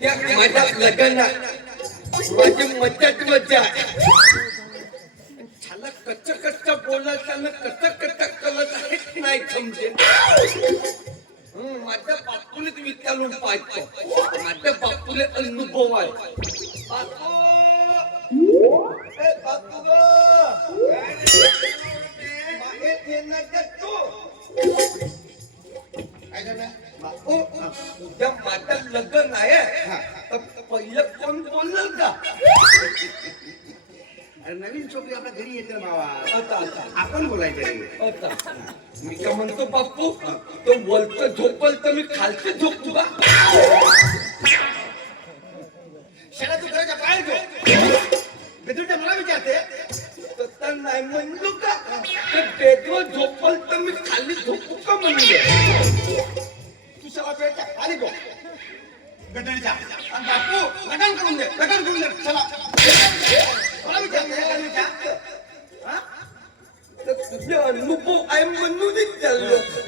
त्या माझ्या लग्नात माझी म्हणजे मज्जाच मज्जा छाला कच्च कच्च बोलायचं कच्च कच्च कलत हेच नाही समजे माझ्या बापूने तुम्ही विचारून पाहतो माझ्या बापूले अनुभव आहे. बापू! बापू ग! उद्या माझं लग्न आहे. तर पहिलं कोण बोलल का नवीन छोकरी आपल्या घरी येते आता आपण बोलायचं मी काय म्हणतो बापू तो बोलतो झोपल तर मी खालचे झोपतो का? शाळा तू घराच्या बाहेर मला विचारते. तर नाही म्हणलो का? झोपल तर मी खाली झोपू का म्हणलं? तू शाळा आली गो गडडीच्या आणि बापू लग्न करून दे लग्न करून दे. चला. मला विचारते विचार.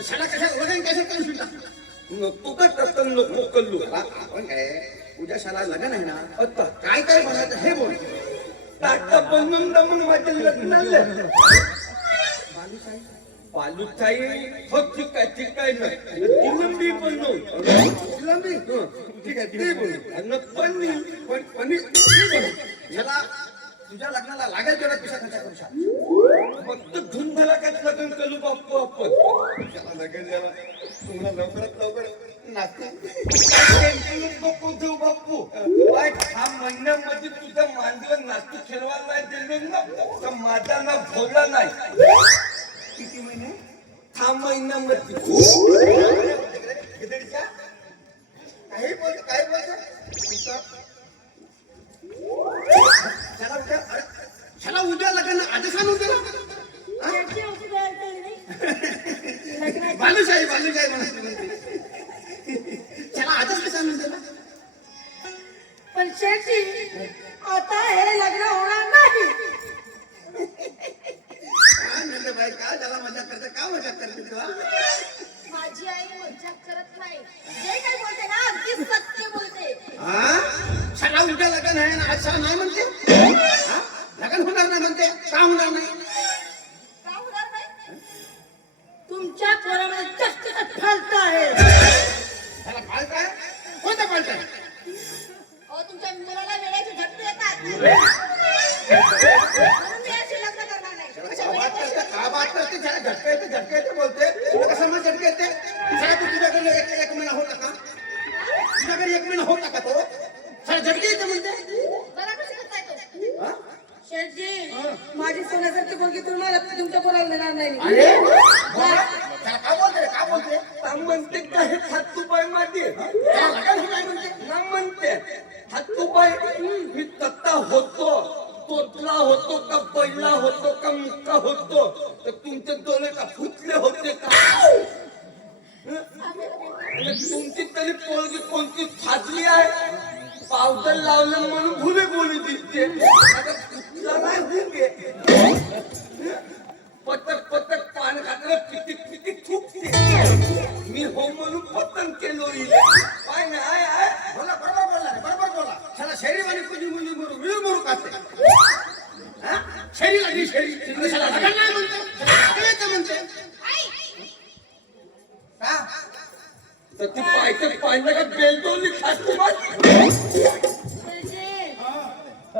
शाळा कशा लग्न कशा करू शकता नको का नको कल्लू आपण काय? उद्या शाळा लग्न आहे ना? आता काय काय म्हणायचं हे बोल. टाटा बनवून दमून माझ्या लग्नाला. बालूशाही फक्त काय ते काय नाही जिलंबी बनवून जिलंबी ठीक आहे ते बोल. आणि पनीर पण पनीर तुझ्या लग्नाला लागेल तेवढा पैसा खर्च करू शकता फक्त धुंदला काय लग्न करू बाप्पू आपण? त्याला लगेच जरा तुम्हाला लवकरात लवकर नाचते नको घेऊ बाप्पू काय हा महिन्यामध्ये तुझ्या मांडीवर नातू खेळवायला नाही दिले ना. तर माझा नाव भोला नाही. महिन्यामध्ये गिदडीच्या काही बोलते काय बोलते. त्याला उद्या लग्न नाही. लग्नाची बालूशाही बालूशाही म्हणायची हा लग्न आहे ना? आज शाळा नाही म्हणते? लग्न होणार नाही म्हणते? का होणार नाही? माझी सोन्यासारखी मुलगी तुम्हाला तुमच्या पोराला देणार नाही. अरे? का बोलते? का बोलते का म्हणते का हे नाही म्हणते? मी तत्ता होतो. तोतला होतो का बैला होतो का मुक्का होतो? तर तुमचे डोळे का फुटले होते का? तुमची तरी पोरगी कोणती फाजली आहे? पावडर लावलं म्हणून भुले बोली दिसते थुकते मी हो म्हणून पतंग केलो इले. काय नाही आहे बोला बरोबर बोलला रे, बरोबर बोला त्याला शरीराने कुणी मुली मरू विळू मरू हा? शरीर लागली शरीर त्याला लग्न नाही म्हणते? लग्न येतं म्हणते? का तर ती पायथं पाहिलं का बेलदोली खातो शेठजी,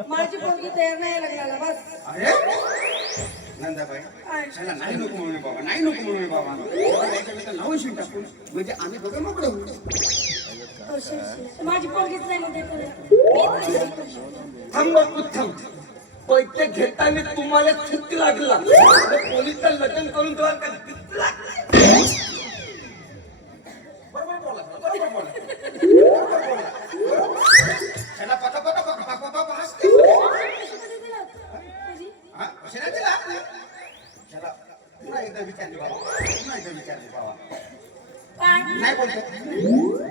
माझी पोरगी तयार नाही लग्नाला बस. अरे? नंदाबाई त्याला नाही नको म्हणून बाबा नाही नको म्हणून बाबा बाबा, याच्याकडे नाव शिवून टाकून म्हणजे आम्ही मोकळे होऊ माझी पोरगीच नाही म्हणते. थांब बापू थांब. पैसे घेताना तुम्हाला चूक लागला? तर पोलिसांना लग्न करून तुम्हाला का लागली? बरोबर बोला. बरोबर बोला. नाही बोलते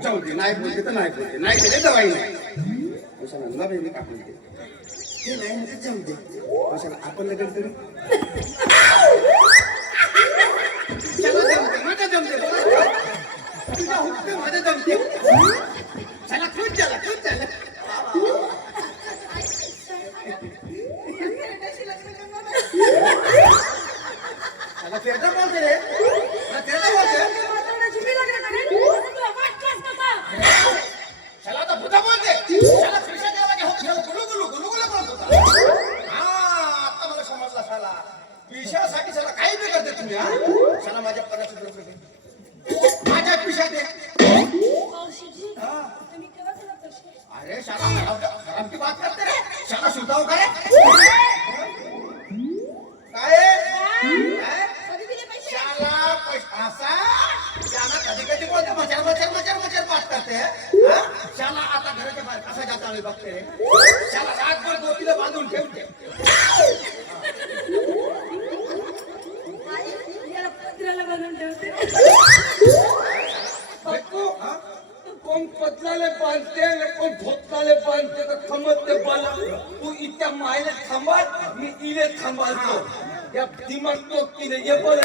जाऊ दे नाही बोलते तर नाही बोलते नाही दिले तर वाई नाही कशाला ते नाही म्हणजे जाऊ दे कशाला आपण लग्न करू चला जमते माझं जमते शाला कधी कधी कधी मचार मचार मचार मचार बात करते शाला आता घराच्या बाहेर कसा जाता आली बघते रे? शाला रातभर गोतीला बांधून ठेवली. शेतकाले पण त्याचं खमत ते बल तू इतक्या माइले थांबाल मी इले थांबालतो. या दिमाग तो तिने ये बोले